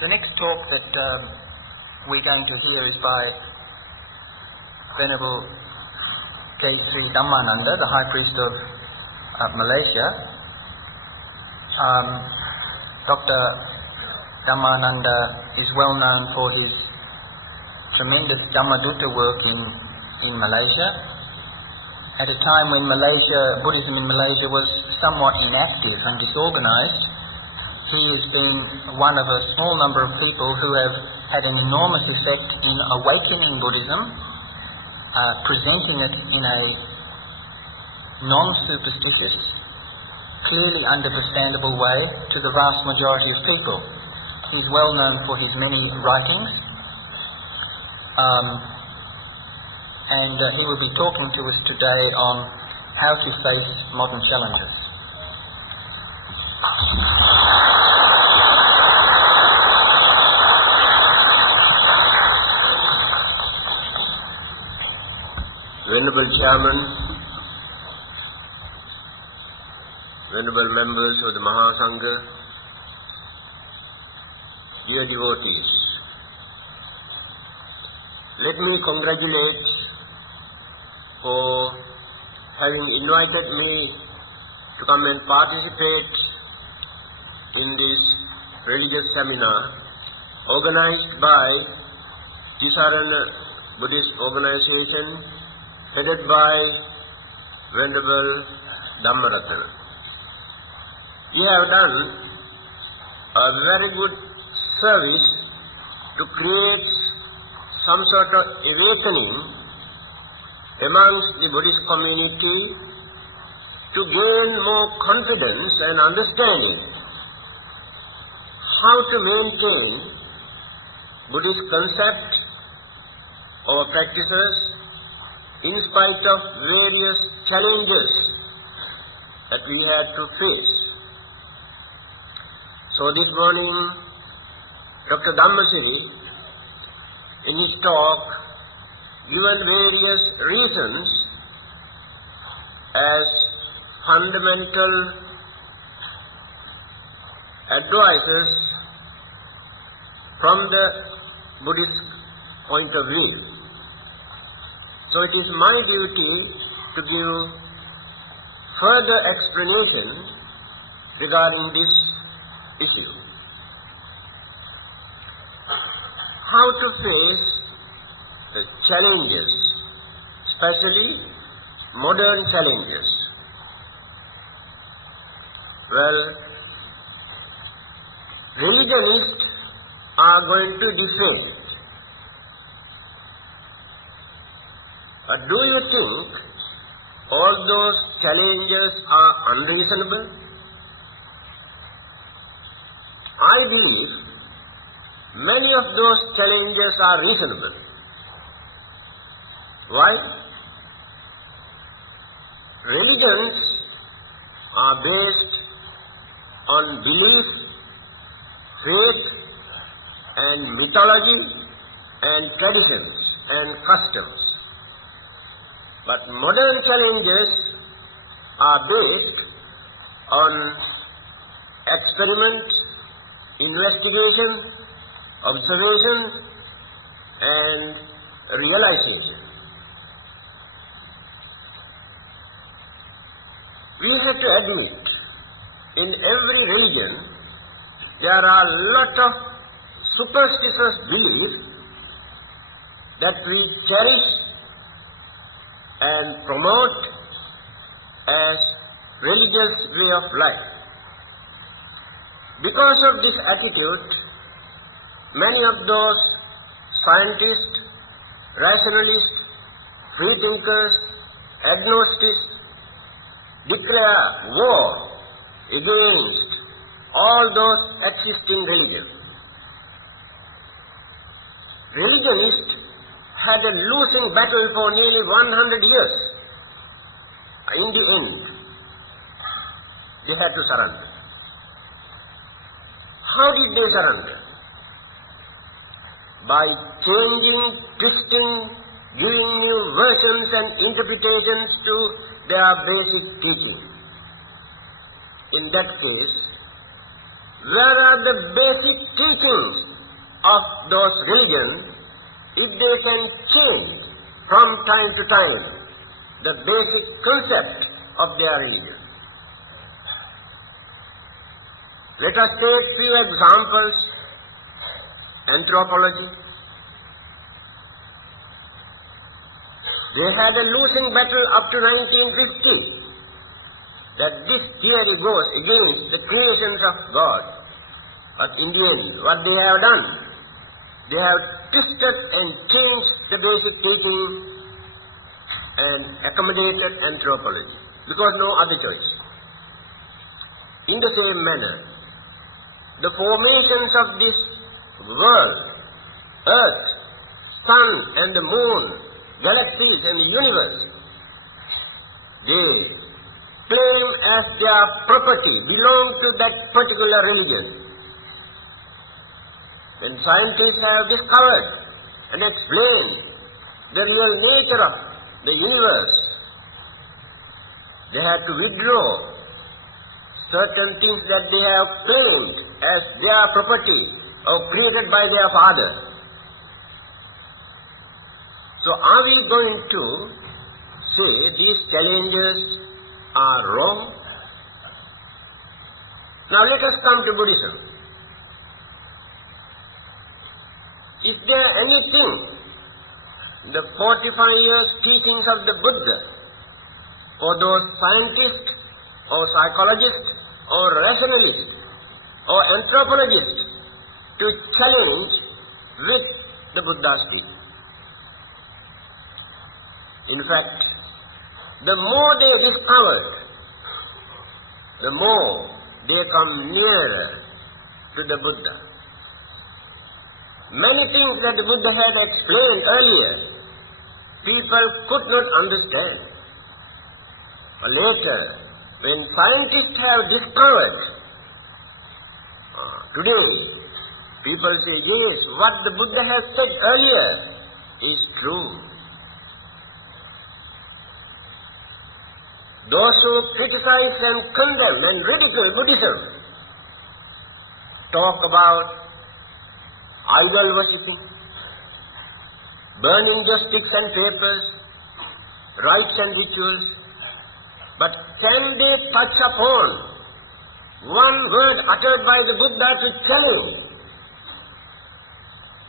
The next talk that we're going to hear is by Venerable Sri Dhammananda, the High Priest of Malaysia. Dr. Dhammananda is well known for his tremendous Dhammadutta work in Malaysia. At a time when Buddhism in Malaysia was somewhat inactive and disorganized, he has been one of a small number of people who have had an enormous effect in awakening Buddhism, presenting it in a non-superstitious, clearly understandable way to the vast majority of people. He is well known for his many writings, and he will be talking to us today on how to face modern challenges. Venerable Chairman, Venerable members of the Mahasangha, dear devotees, let me congratulate for having invited me to come and participate in this religious seminar organized by Disseminate Buddhist organization headed by Venerable Dhammananda. You have done a very good service to create some sort of awakening amongst the Buddhist community to gain more confidence and understanding how to maintain Buddhist concept or practices in spite of various challenges that we had to face. So this morning, Dr. Dhammasiri, in his talk, given various reasons as fundamental advices from the Buddhist point of view. So it is my duty to give further explanation regarding this issue. How to face the challenges, especially modern challenges. Well, religionists are going to defend. But do you think all those challenges are unreasonable? I believe many of those challenges are reasonable. Why? Religions are based on belief, faith, and mythology, and traditions, and customs. But modern challenges are based on experiment, investigation, observation, and realization. We have to admit, in every religion, there are a lot of superstitious beliefs that we cherish and promote as religious way of life. Because of this attitude, many of those scientists, rationalists, freethinkers, agnostics declare war against all those existing religions. Religionists had a losing battle for nearly 100 years. In the end, they had to surrender. How did they surrender? By changing, twisting, giving new versions and interpretations to their basic teaching. In that case, where are the basic teachings of those religions if they can change from time to time the basic concept of their religion. Let us take few examples. Anthropology. They had a losing battle up to 1950, that this theory goes against the creations of God. But in the end, what they have done, they have twisted and changed the basic teaching and accommodated anthropology, because no other choice. In the same manner, the formations of this world, earth, sun and the moon, galaxies and the universe, they claim as their property, belong to that particular religion. When scientists have discovered and explained the real nature of the universe, they had to withdraw certain things that they have claimed as their property or created by their father. So are we going to say these challenges are wrong? Now let us come to Buddhism. Is there anything in the 45 years teachings of the Buddha for those scientists or psychologists or rationalists or anthropologists to challenge with the Buddha's teaching? In fact, the more they discovered, the more they come nearer to the Buddha. Many things that the Buddha had explained earlier, people could not understand. But later, when scientists have discovered, today, people say, yes, what the Buddha has said earlier is true. Those who criticize and condemn and ridicule Buddhism talk about idol worshipping, burning the sticks and papers, rites and rituals, but can they touch upon one word uttered by the Buddha to challenge?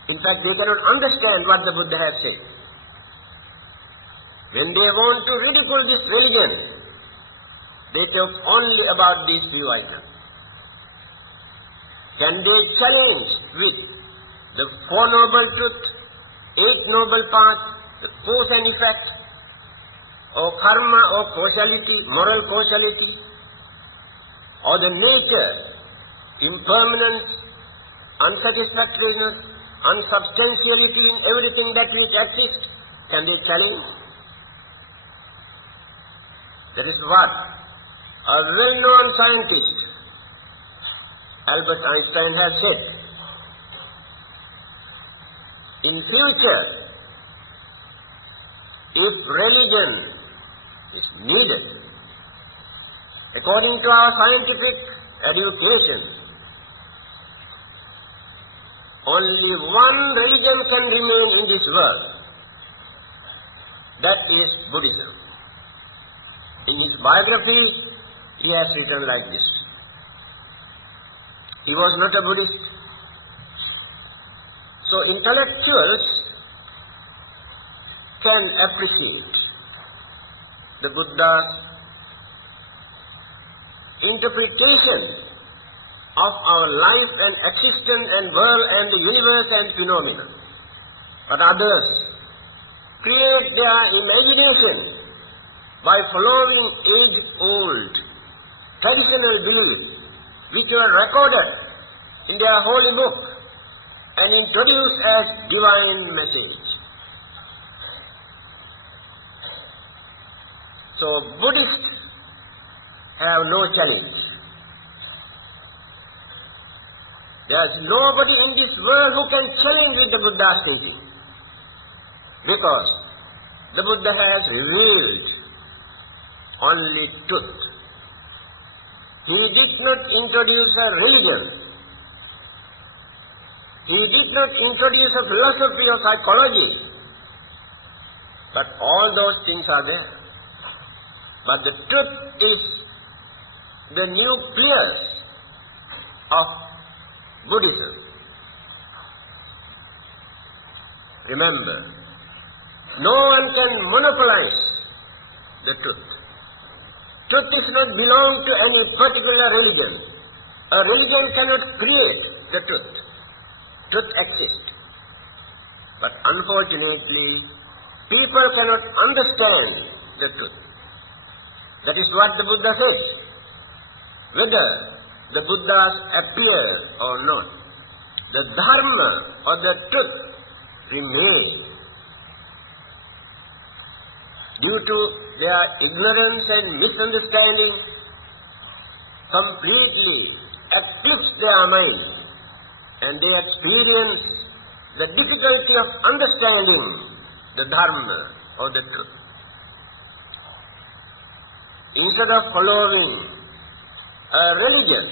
In fact, they cannot understand what the Buddha has said. When they want to ridicule this religion, they talk only about these few items. Can they challenge with the Four Noble Truths, Eight Noble Paths, the cause and effect, or karma or causality, moral causality, or the nature, impermanence, unsatisfactoriness, unsubstantiality in everything that which exists? Can they challenge? That is what a well-known scientist, Albert Einstein, has said. In future, if religion is needed, according to our scientific education, only one religion can remain in this world. That is Buddhism. In his biography, he has written like this. He was not a Buddhist. So intellectuals can appreciate the Buddha's interpretation of our life and existence and world and the universe and phenomena. But others create their imagination by following age-old traditional beliefs which were recorded in their holy book and introduced as divine message. So Buddhists have no challenge. There is nobody in this world who can challenge with the Buddha's teaching, because the Buddha has revealed only truth. He did not introduce a religion. He He did not introduce a philosophy or psychology. But all those things are there. But the truth is the nucleus of Buddhism. Remember, no one can monopolize the truth. Truth does not belong to any particular religion. A religion cannot create the truth. Truth exists. But unfortunately, people cannot understand the truth. That is what the Buddha says. Whether the Buddhas appear or not, the Dharma or the truth remains. Due to their ignorance and misunderstanding, completely eclipse their mind, and they experience the difficulty of understanding the Dharma or the truth. Instead of following a religion,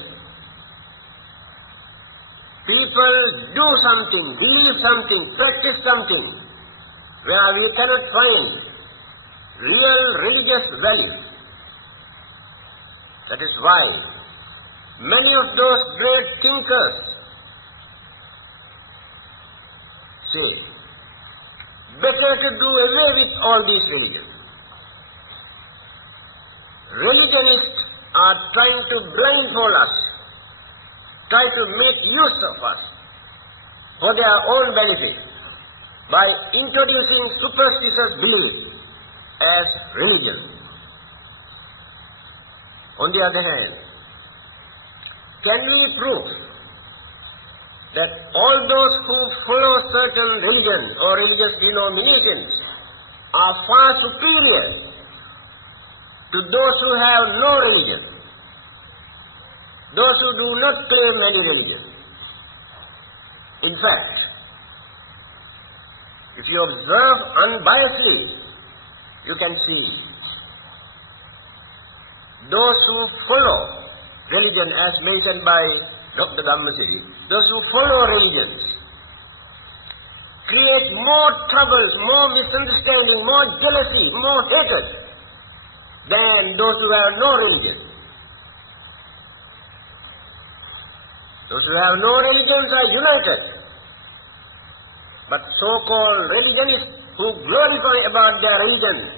people do something, believe something, practice something, where we cannot find real religious value. That is why many of those great thinkers say, better to do away with all these religions. Religionists are trying to blindfold us, try to make use of us for their own benefit by introducing superstitious beliefs as religion. On the other hand, can we prove that all those who follow certain religions or religious denominations are far superior to those who have no religion, those who do not claim any religion? In fact, if you observe unbiasedly, you can see those who follow religion, as mentioned by Dr. Dhammananda, those who follow religions create more troubles, more misunderstanding, more jealousy, more hatred than those who have no religion. Those who have no religions are united, but so-called religionists who glorify about their religion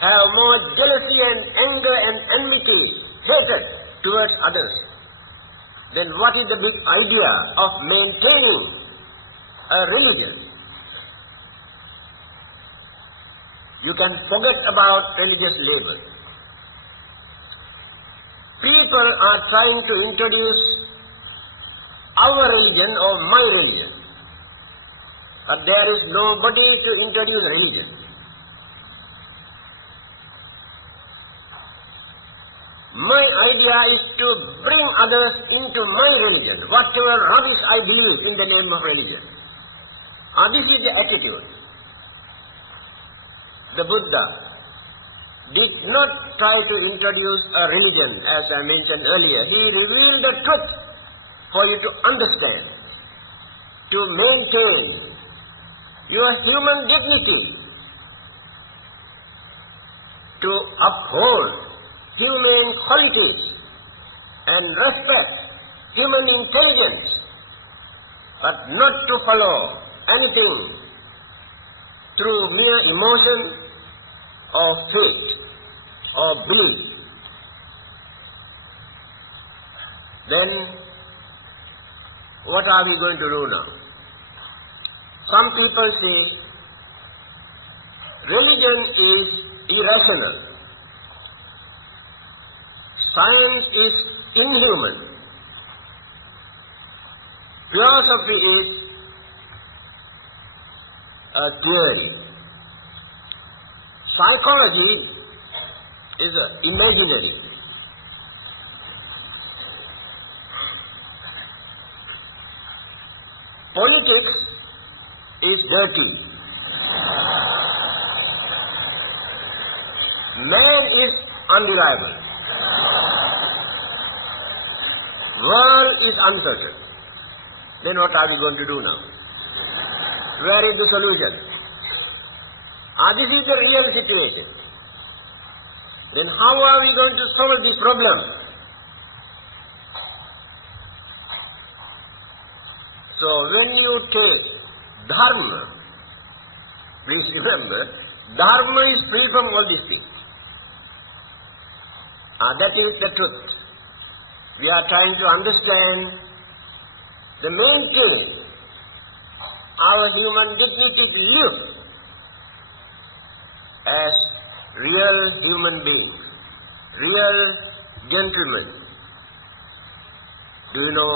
have more jealousy and anger and enmity, hatred towards others. Then what is the big idea of maintaining a religion? You can forget about religious labor. People are trying to introduce our religion or my religion, but there is nobody to introduce religion. My idea is to bring others into my religion, whatever rubbish I believe in the name of religion. This is the attitude. The Buddha did not try to introduce a religion, as I mentioned earlier. He revealed the truth for you to understand, to maintain your human dignity, to uphold human qualities and respect human intelligence, but not to follow anything through mere emotion or faith or belief. Then what are we going to do now? Some people say religion is irrational. Science is inhuman. Philosophy is a theory. Psychology is imaginary. Politics is dirty. Man is unreliable. World is uncertain. Then what are we going to do now? Where is the solution? This is the real situation. Then how are we going to solve this problem? So when you take Dharma, please remember, Dharma is free from all these things. That is the truth. We are trying to understand the main thing. Our human dignity to live as real human beings, real gentlemen. Do you know,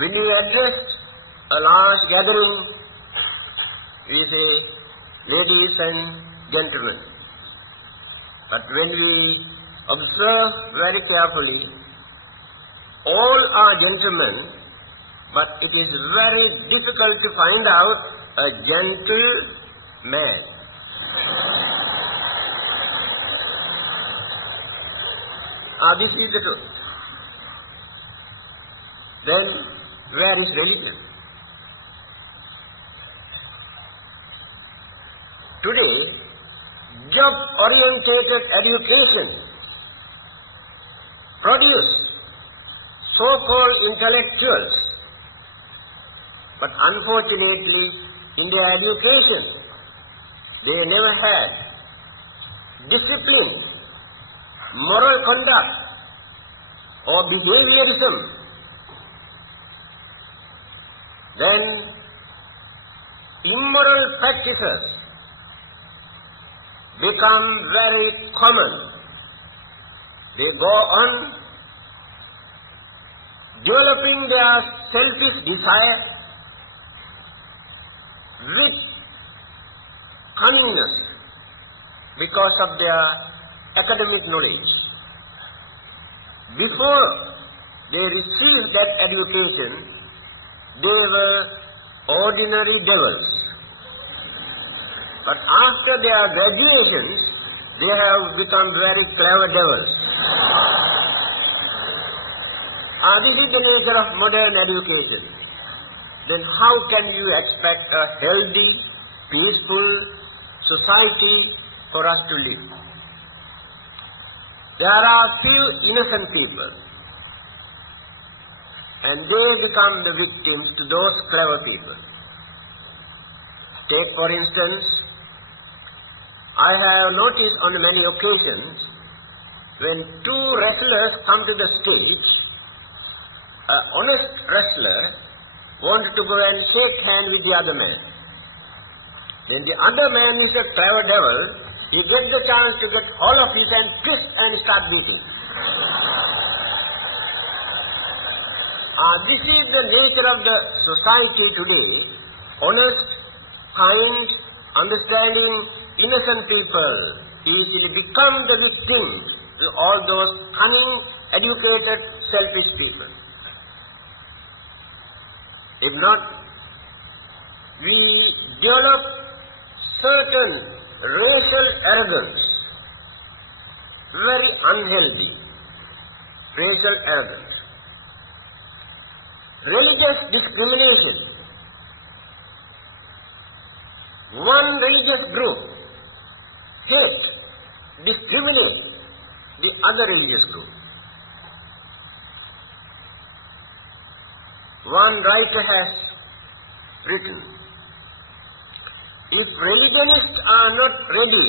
when we address a large gathering, we say, ladies and gentlemen. But when we observe very carefully, all are gentlemen, but it is very difficult to find out a gentle man. This is the truth. Then, where is religion? Today, job-orientated education produce so-called intellectuals, but unfortunately, in their education, they never had discipline, moral conduct, or behaviorism. Then, immoral practices become very common. They go on developing their selfish desire with cunningness because of their academic knowledge. Before they received that education, they were ordinary devils. But after their graduation, they have become very clever devils. This is the nature of modern education. Then how can you expect a healthy, peaceful society for us to live? There are few innocent people, and they become the victims to those clever people. Take for instance, I have noticed on many occasions when two wrestlers come to the stage, an honest wrestler wanted to go and shake hands with the other man. Then the other man is a clever devil. He gets the chance to get hold of his hand, twist and start beating. This is the nature of the society today. Honest, kind, understanding, innocent people easily become the victim to all those cunning, educated, selfish people. If not, we develop certain racial arrogance, very unhealthy racial arrogance. Religious discrimination. One religious group hate, discriminate the other religious group. One writer has written, if religionists are not ready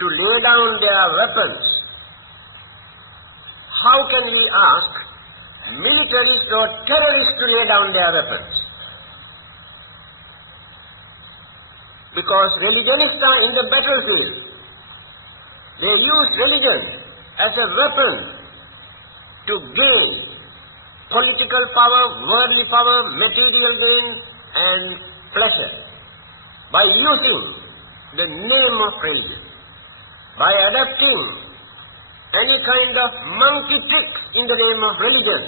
to lay down their weapons, how can we ask militarists or terrorists to lay down their weapons? Because religionists are in the battlefield. They use religion as a weapon to gain political power, worldly power, material gain and pleasure by using the name of religion, by adopting any kind of monkey trick in the name of religion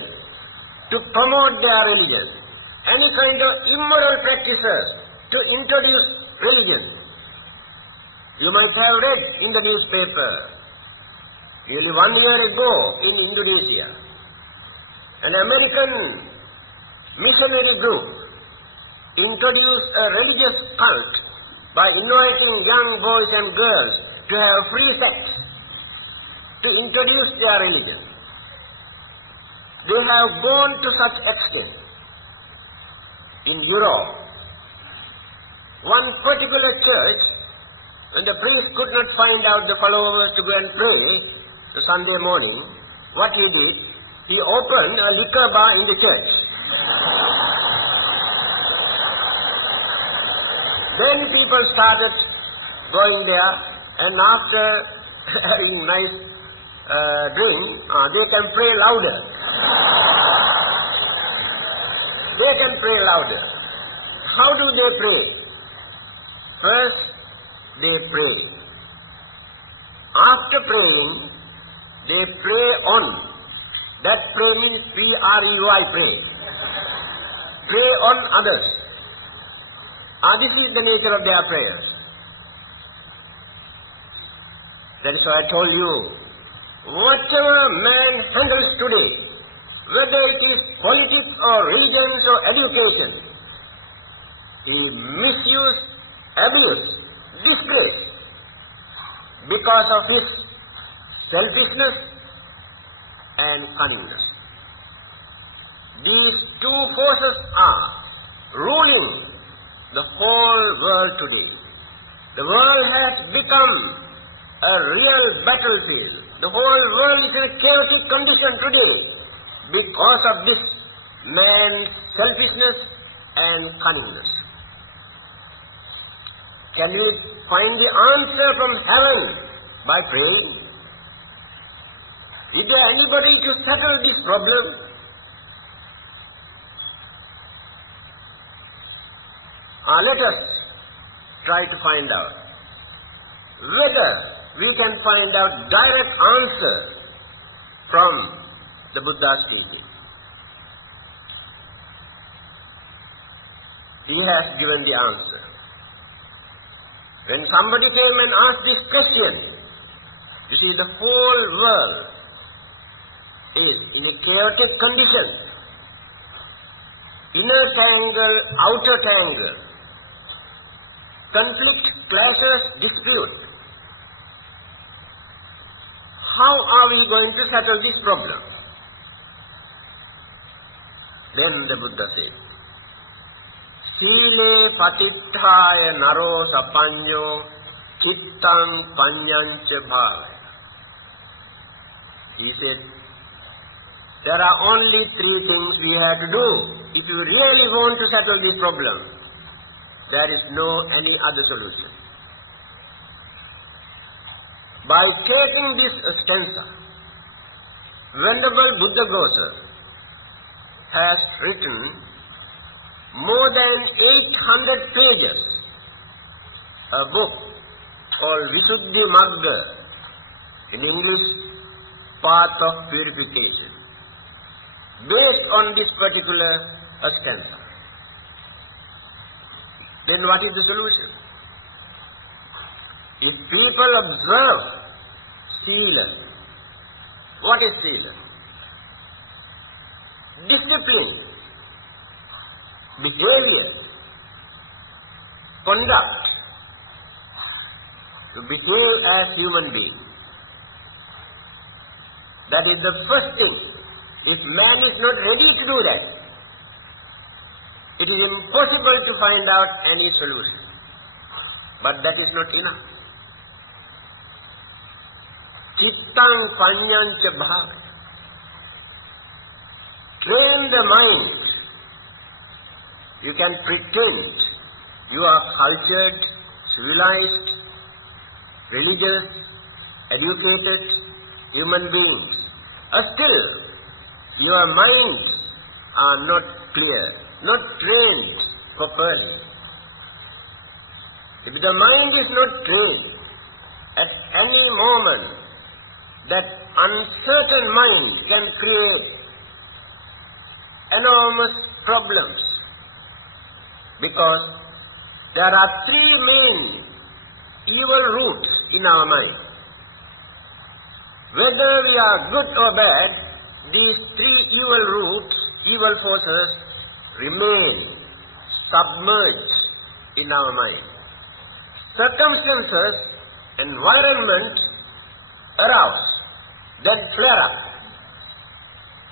to promote their religion, any kind of immoral practices to introduce religion. You might have read in the newspaper nearly 1 year ago in Indonesia, an American missionary group introduce a religious cult by inviting young boys and girls to have free sex to introduce their religion. They have gone to such extent. In Europe, one particular church, when the priest could not find out the followers to go and pray the Sunday morning, what he did, he opened a liquor bar in the church. Then people started going there, and after having nice drink, they can pray louder. They can pray louder. How do they pray? First, they pray. After praying, they pray on. That pray means P-R-E-Y, pray. Pray on others. This is the nature of their prayers. That is why I told you, whatever man handles today, whether it is politics or religions or education, he misuse, abuse, disgrace because of his selfishness and cunningness. These two forces are ruling the whole world today. The world has become a real battlefield. The whole world is in a chaotic condition today because of this man's selfishness and cunningness. Can you find the answer from heaven by praying? Is there anybody to settle this problem? Let us try to find out whether we can find out direct answer from the Buddha's teaching. He has given the answer. When somebody came and asked this question, you see, the whole world is in a chaotic condition. Inner tangle, outer tangle. Conflict, clashes, dispute. How are we going to settle this problem? Then the Buddha said, Sile patittaya naro sapanyo chittam panyancha bhavaya. He said, there are only three things we have to do if you really want to settle this problem. There is no any other solution. By taking this stanza, Venerable Buddha Ghosa has written more than 800 pages, a book called Visuddhi Magga, in English, Path of Purification, based on this particular stanza. Then what is the solution? If people observe sila, what is sila? Discipline, behavior, conduct, to behave as human beings. That is the first thing. If man is not ready to do that, it is impossible to find out any solution. But that is not enough. Chittam panyancha bhavaya. Train the mind. You can pretend you are cultured, civilized, religious, educated human beings. Still, your minds are not clear, not trained properly. If the mind is not trained, at any moment, that uncertain mind can create enormous problems, because there are three main evil roots in our mind. Whether we are good or bad, these three evil roots, evil forces, remain submerged in our mind. Circumstances, environment arouse, then flare up.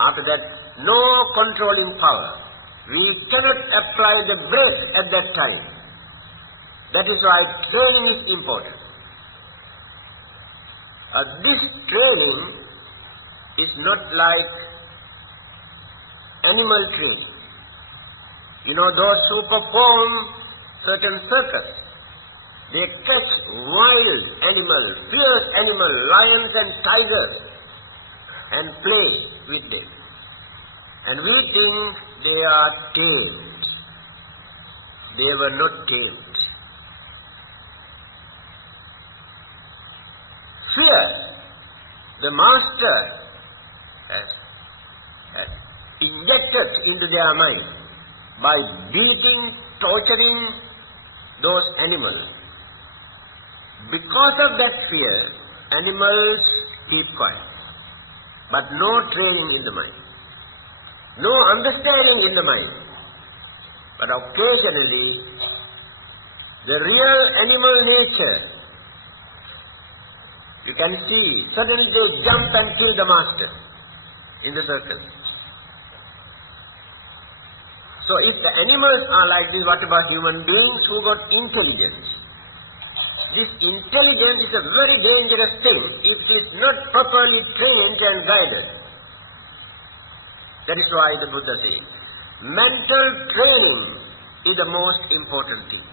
After that, no controlling power. We cannot apply the brakes at that time. That is why training is important. This training is not like animal training. You know, those who perform certain circus, they catch wild animals, fierce animals, lions and tigers, and play with them. And we think they are tamed. They were not tamed. Fear, the master has injected into their mind by beating, torturing those animals. Because of that fear, animals keep quiet. But no training in the mind. No understanding in the mind. But occasionally, the real animal nature, you can see, suddenly they jump and kill the master in the circle. So if the animals are like this, what about human beings who got intelligence? This intelligence is a very dangerous thing if it is not properly trained and guided. That is why the Buddha says, mental training is the most important thing.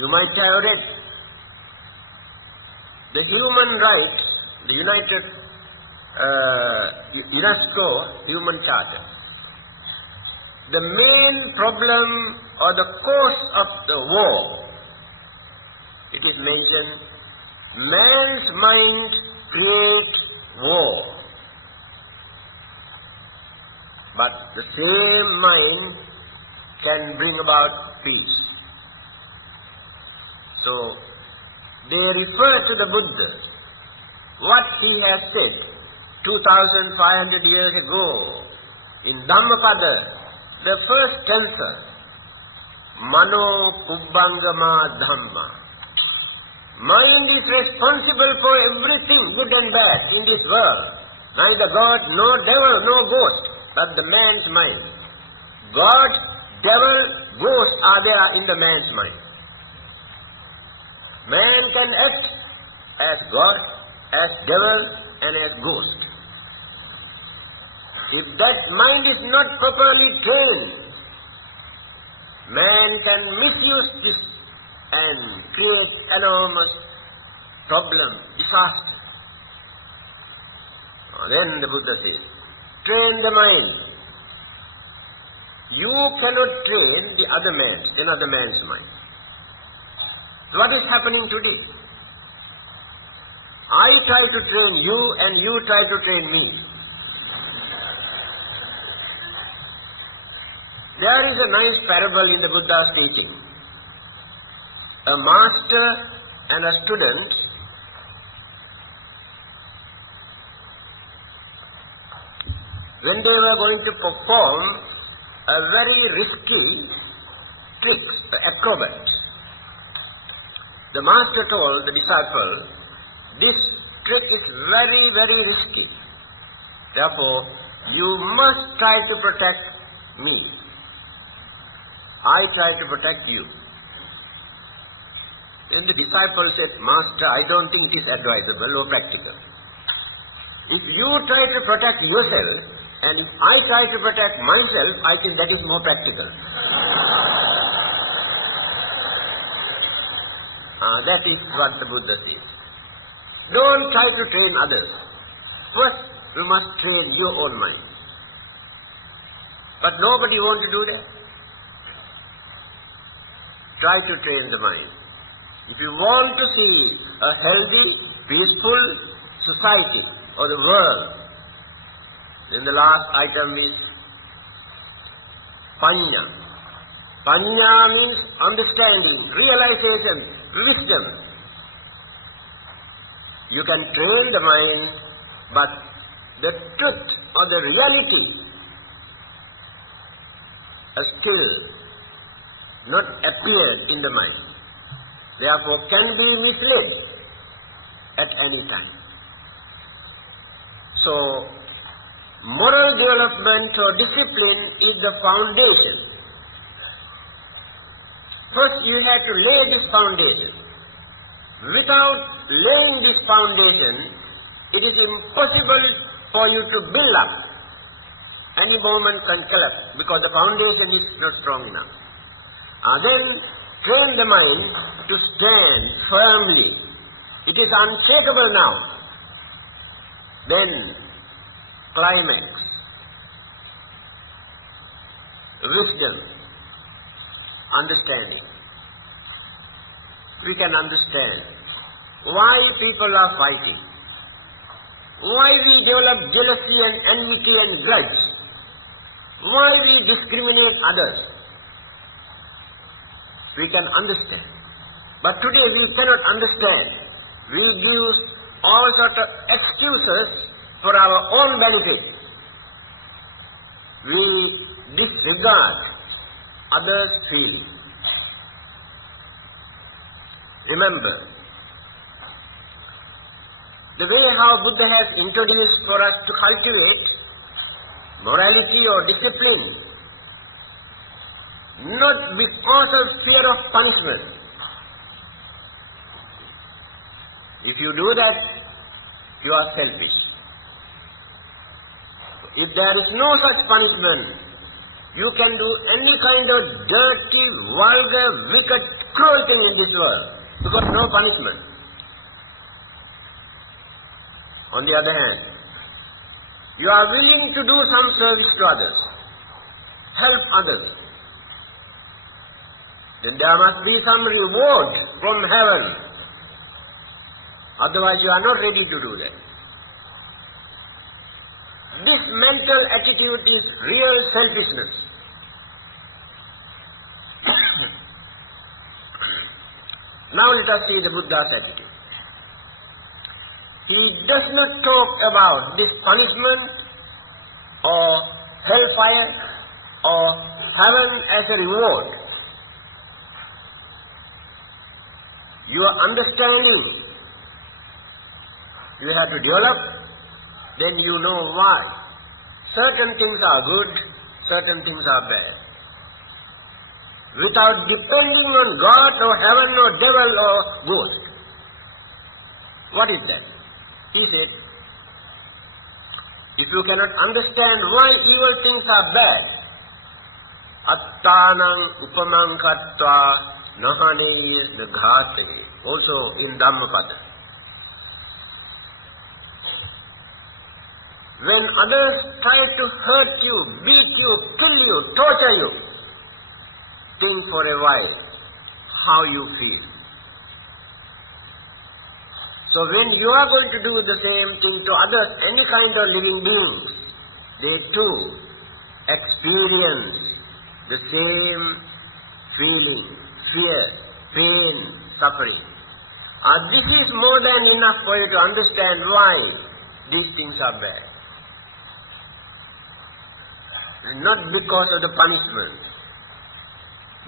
You might have read the human rights, the UNESCO Human Charter. The main problem or the cause of the war, it is mentioned, man's mind creates war. But the same mind can bring about peace. So, they refer to the Buddha, what he has said 2,500 years ago in Dhammapada, the first stanza, Mano Kubbangama Dhamma. Mind is responsible for everything good and bad in this world. Neither God, nor devil, nor ghost, but the man's mind. God, devil, ghost are there in the man's mind. Man can act as God, as devil, and as ghost. If that mind is not properly trained, man can misuse this and create enormous problem, disaster. Then the Buddha says, train the mind. You cannot train another man's mind. What is happening today? I try to train you and you try to train me. There is a nice parable in the Buddha's teaching. A master and a student when they were going to perform a very risky trick, acrobat. The master told the disciple, this trick is very, very risky. Therefore, you must try to protect me. I try to protect you. Then the disciple said, Master, I don't think it is advisable or practical. If you try to protect yourself, and if I try to protect myself, I think that is more practical. That is what the Buddha says. Don't try to train others. First, you must train your own mind. But nobody wants to do that. Try to train the mind. If you want to see a healthy, peaceful society or the world, then the last item is Panya. Panya means understanding, realization, wisdom. You can train the mind, but the truth or the reality a skill not appeared in the mind, therefore can be misled at any time. So, moral development or discipline is the foundation. First you have to lay this foundation. Without laying this foundation, it is impossible for you to build up. Any moment can collapse because the foundation is not strong enough. Then train the mind to stand firmly. It is unshakable now. Then climax, wisdom, understanding. We can understand why people are fighting, why we develop jealousy and enmity and grudge, why we discriminate others. We can understand. But today we cannot understand. We give all sorts of excuses for our own benefit. We disregard others' feelings. Remember, the way how Buddha has introduced for us to cultivate morality or discipline, not because of fear of punishment. If you do that, you are selfish. If there is no such punishment, you can do any kind of dirty, vulgar, wicked, cruel thing in this world, because no punishment. On the other hand, you are willing to do some service to others, help others, then there must be some reward from heaven. Otherwise you are not ready to do that. This mental attitude is real selfishness. Now let us see the Buddha's attitude. He does not talk about this punishment or hellfire or heaven as a reward. Your understanding you have to develop, then you know why. Certain things are good, certain things are bad. Without depending on God or heaven or devil or ghost. What is that? He said, if you cannot understand why evil things are bad, attanang upamang kattva nahane naghate, also in Dhammapada. When others try to hurt you, beat you, kill you, torture you, think for a while how you feel. So when you are going to do the same thing to others, any kind of living beings, they too experience the same feeling, fear, pain, suffering. This is more than enough for you to understand why these things are bad. Not because of the punishment.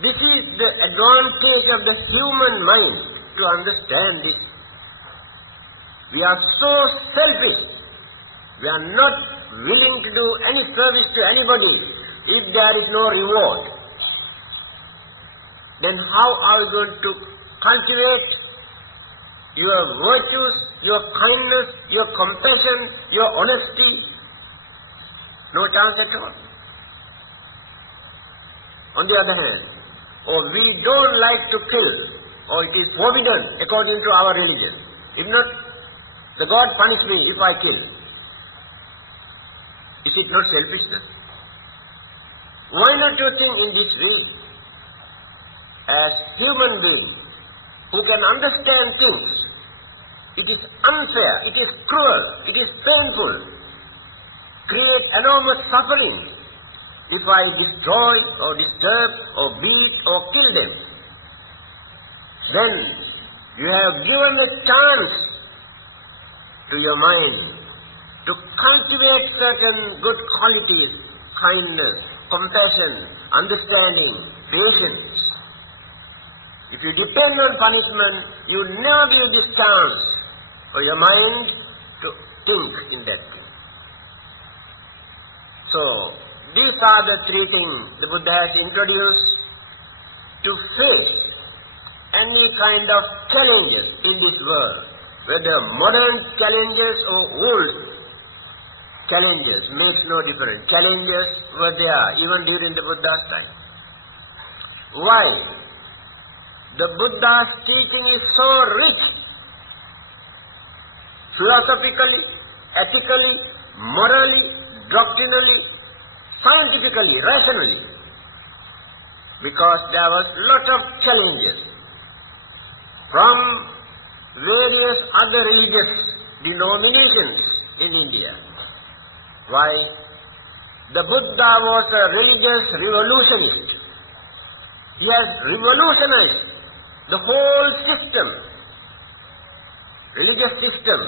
This is the advantage of the human mind to understand this. We are so selfish. We are not willing to do any service to anybody if there is no reward. Then how are we going to cultivate your virtues, your kindness, your compassion, your honesty? No chance at all. On the other hand, we don't like to kill, or it is forbidden according to our religion. If not, the God punish me if I kill. Is it not selfishness? Why not you think in this way? As human beings who can understand things, it is unfair, it is cruel, it is painful, create enormous suffering if I destroy or disturb or beat or kill them. Then you have given a chance to your mind to cultivate certain good qualities, kindness, compassion, understanding, patience. If you depend on punishment, you never give this chance for your mind to think in that thing. So, these are the three things the Buddha has introduced to face any kind of challenges in this world, whether modern challenges or old challenges, makes no difference. Challenges were there even during the Buddha's time. Why? The Buddha's teaching is so rich, philosophically, ethically, morally, doctrinally, scientifically, rationally, because there was lot of challenges from various other religious denominations in India. Why? The Buddha was a religious revolutionist. He has revolutionized the whole system, religious system,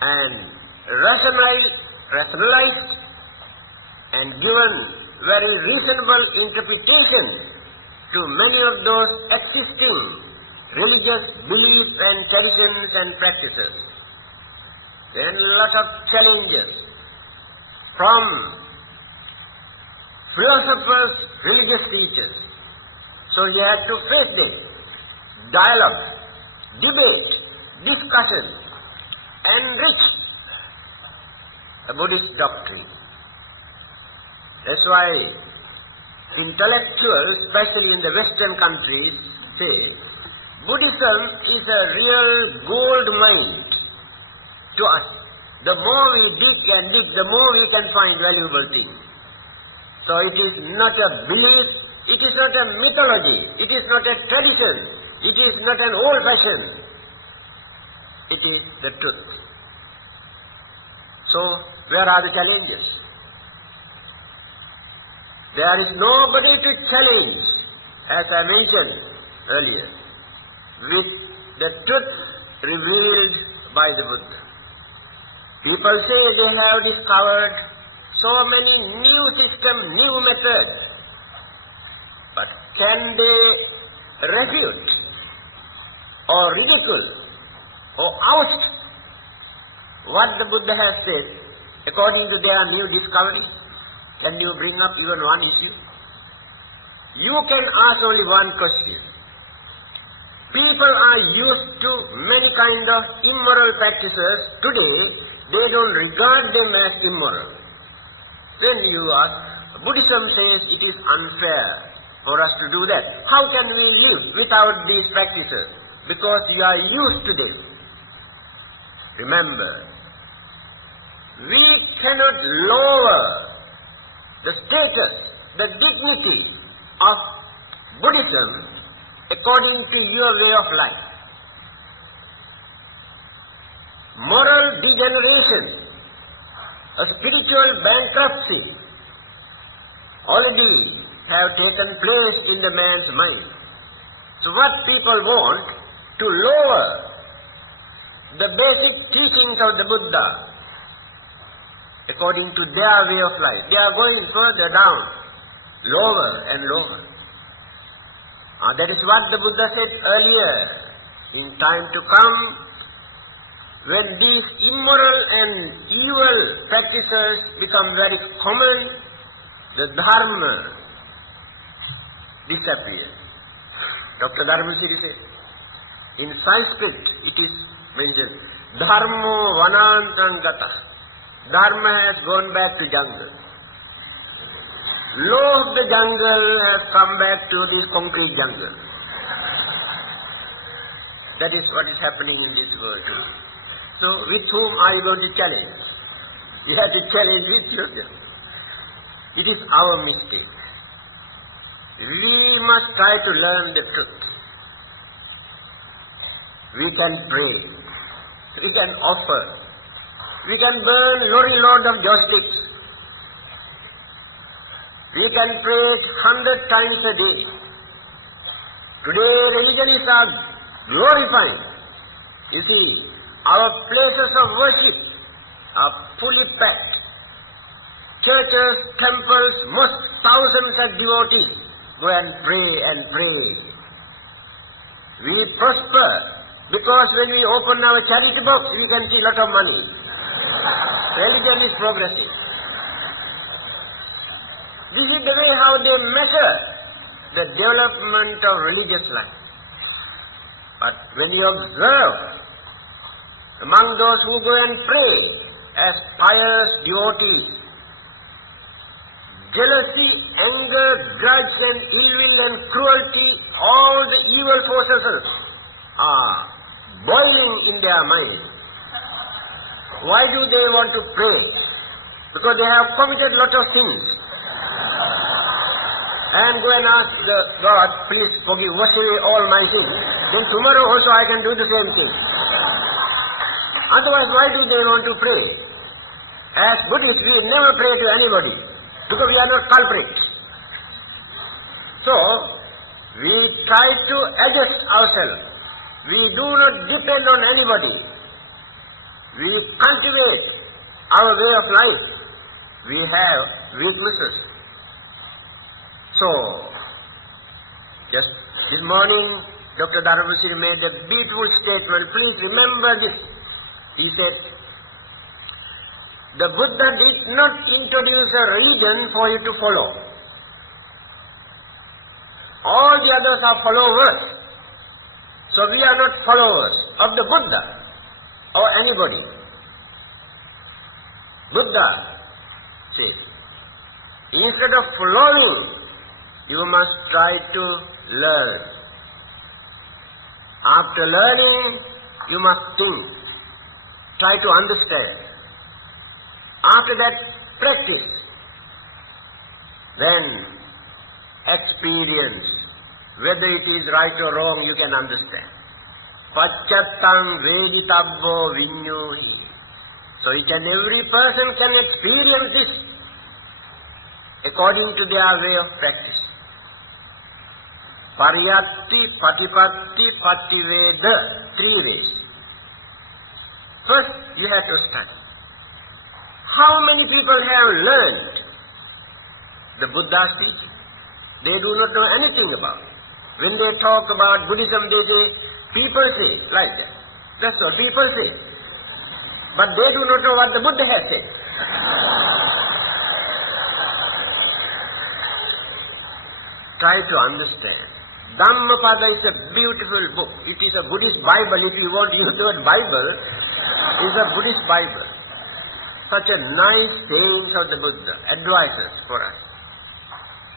and rationalized and given very reasonable interpretations to many of those existing religious beliefs and traditions and practices. Then a lot of challenges from philosophers, religious teachers. So he had to face them. Dialogue, debate, discussion, enrich a Buddhist doctrine. That's why intellectuals, especially in the Western countries, say Buddhism is a real gold mine to us. The more we dig and dig, the more we can find valuable things. So it is not a belief, it is not a mythology, it is not a tradition, it is not an old-fashioned. It is the truth. So, where are the challenges? There is nobody to challenge, as I mentioned earlier, with the truth revealed by the Buddha. People say they have discovered so many new systems, new methods, but can they refute or ridicule or oust what the Buddha has said according to their new discoveries? Can you bring up even one issue? You can ask only one question. People are used to many kind of immoral practices. Today, they don't regard them as immoral. When you ask, Buddhism says it is unfair for us to do that. How can we live without these practices? Because we are used to them. Remember, we cannot lower the status, the dignity of Buddhism according to your way of life. Moral degeneration, a spiritual bankruptcy already have taken place in the man's mind. So what people want to lower the basic teachings of the Buddha according to their way of life. They are going further down, lower and lower. That is what the Buddha said earlier. In time to come, when these immoral and evil practices become very common, the Dharma disappears. Dr. Dharmasiri said, in Sanskrit it is mentioned, Dharmo vanantang gata. Dharma has gone back to jungle. Law of the jungle has come back to this concrete jungle. That is what is happening in this world too. So, with whom are you going to challenge? You have to challenge with yourself. It is our mistake. We must try to learn the truth. We can pray. We can offer. We can burn lorry load of justice. We can pray 100 times a day. Today religions are glorified. You see, our places of worship are fully packed. churches, temples, most thousands of devotees go and pray and pray. We prosper because when we open our charity box, we can see a lot of money. Religion is progressive. This is the way how they measure the development of religious life. But when you observe among those who go and pray as pious devotees, jealousy, anger, grudge and ill will and cruelty, all the evil forces are boiling in their minds. Why do they want to pray? Because they have committed a lot of sins. And go and ask God, please forgive, wash away all my sins. Then tomorrow also I can do the same thing. Otherwise, why do they want to pray? As Buddhists, we never pray to anybody, because we are not culprits. So, we try to adjust ourselves. We do not depend on anybody. We cultivate our way of life. We have weaknesses. So, just this morning, Dr. Dharabhusiri made a beautiful statement. Please remember this. He said, the Buddha did not introduce a religion for you to follow. All the others are followers. So we are not followers of the Buddha or anybody. Buddha says, instead of following, you must try to learn. After learning, you must think. Try to understand. After that, practice. Then, experience. Whether it is right or wrong, you can understand. Pacchattam veditabbo vinyuhi. So each and every person can experience this according to their way of practice. Pariyatti, patipatti, pattiveda, 3 ways. First, you have to study. How many people have learned the Buddha's teaching? They do not know anything about it. When they talk about Buddhism, they say, people say, like that. That's what people say. But they do not know what the Buddha has said. Try to understand. Dhammapada is a beautiful book. It is a Buddhist Bible. If you want to use the word Bible, it is a Buddhist Bible. Such a nice sayings of the Buddha, advices for us.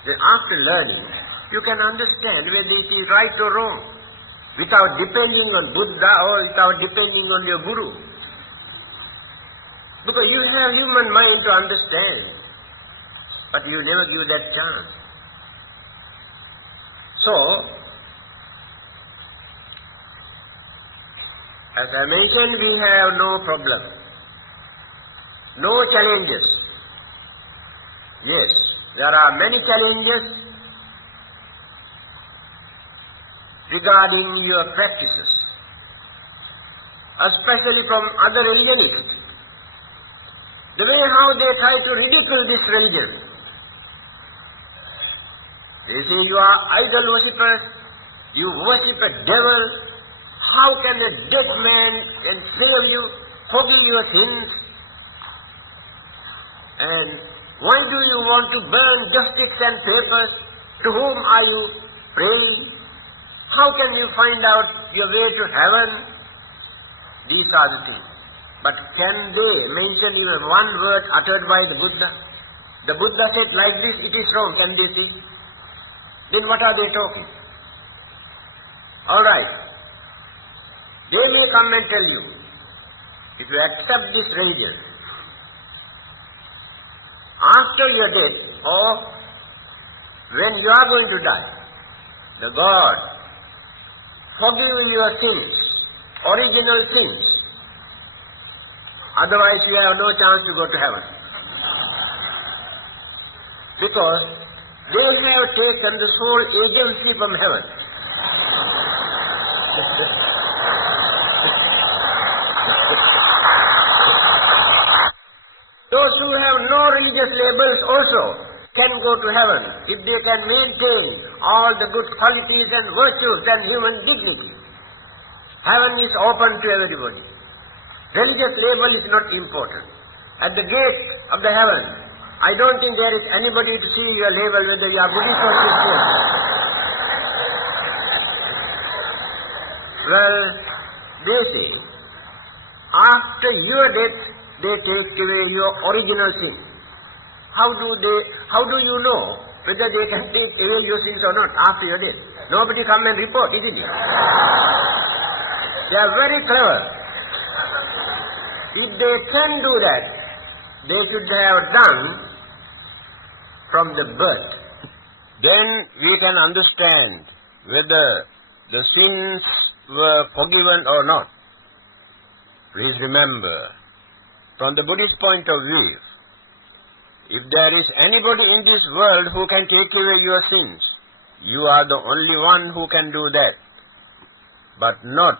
Then after learning, you can understand whether it is right or wrong, without depending on Buddha or without depending on your Guru. Because you have human mind to understand, but you never give that chance. So, as I mentioned, we have no problem, no challenges. Yes, there are many challenges regarding your practices, especially from other religions. The way how they try to ridicule this religion. They say you are idol worshippers, you worship a devil. How can a dead man can save you, forgive your sins? And why do you want to burn justice and papers? To whom are you praying? How can you find out your way to heaven? These are the things. But can they mention even one word uttered by the Buddha? The Buddha said like this, it is wrong, can they say? Then what are they talking? Alright. They may come and tell you, if you accept this religion, after your death or when you are going to die, the God forgive your sins, original sins. Otherwise you have no chance to go to heaven. Because they have taken the whole agency from heaven. So those who have no religious labels also can go to heaven if they can maintain all the good qualities and virtues and human dignity. Heaven is open to everybody. Religious label is not important. At the gate of the heaven, I don't think there is anybody to see your label whether you are Buddhist or Christian. Well, they say, after your death, they take away your original sin. How do you know whether they can take away your sins or not after your death? Nobody come and report, isn't it? They are very clever. If they can do that, they should have done from the birth. Then we can understand whether the sins were forgiven or not. Please remember, from the Buddhist point of view, if there is anybody in this world who can take away your sins, you are the only one who can do that, but not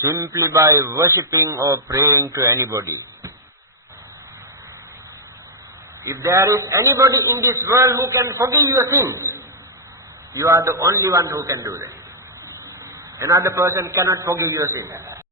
simply by worshipping or praying to anybody. If there is anybody in this world who can forgive your sins, you are the only one who can do that. Another person cannot forgive your sins.